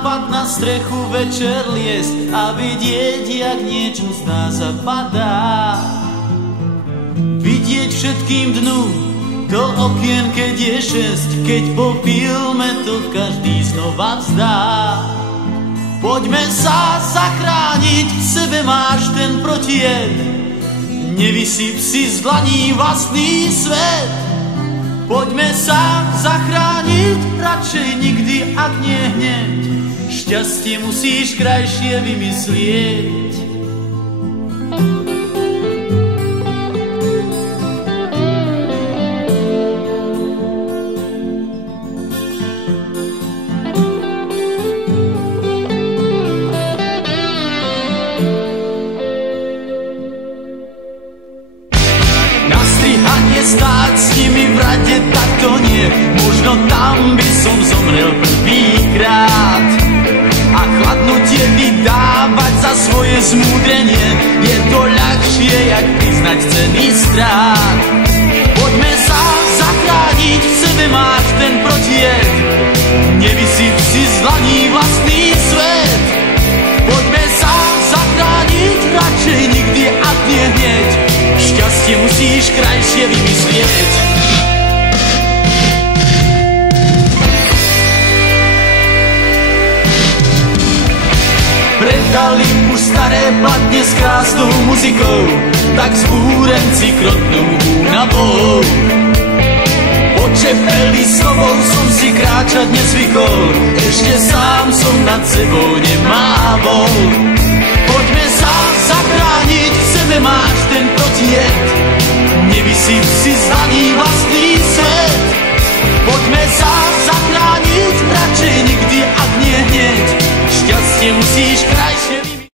nápad na strechu večer liesť a vidieť, jak niečo z nás zapadá. Vidieť všetkým dnu do okien, keď je 6, keď po filme to každý znova vzdá. Poďme sa zachrániť, v sebe máš ten protijed, nevysyp si z dlaní vlastný svet. Poďme sa zachrániť, radšej nikdy, ak nie hneď, šťastie musíš krajšie vymyslieť. Stáť s nimi v rade, tak to nie, možno tam by som zomrel prvýkrát. A chladnutie vydávať za svoje zmúdrenie, je to ľahšie, jak priznať cenný strát. Poďme sa zachrániť, v sebe máš ten protijed, nevysyp si z dlaní vlastný svet. Poďme sa zachrániť, radšej nikdy a nie hneď, šťastie musíš krajšie vymyslieť. Predali už staré platne s krásnou muzikou, tak zbúrenci krotnú únavou. Po čepeli s tobou som si kráčať nezvykol, ešte sám som nad sebou nemával. Poďme sa zachrániť, v sebe máš ten protijed, nevysyp si z dlaní vlastný svet. Poďme sa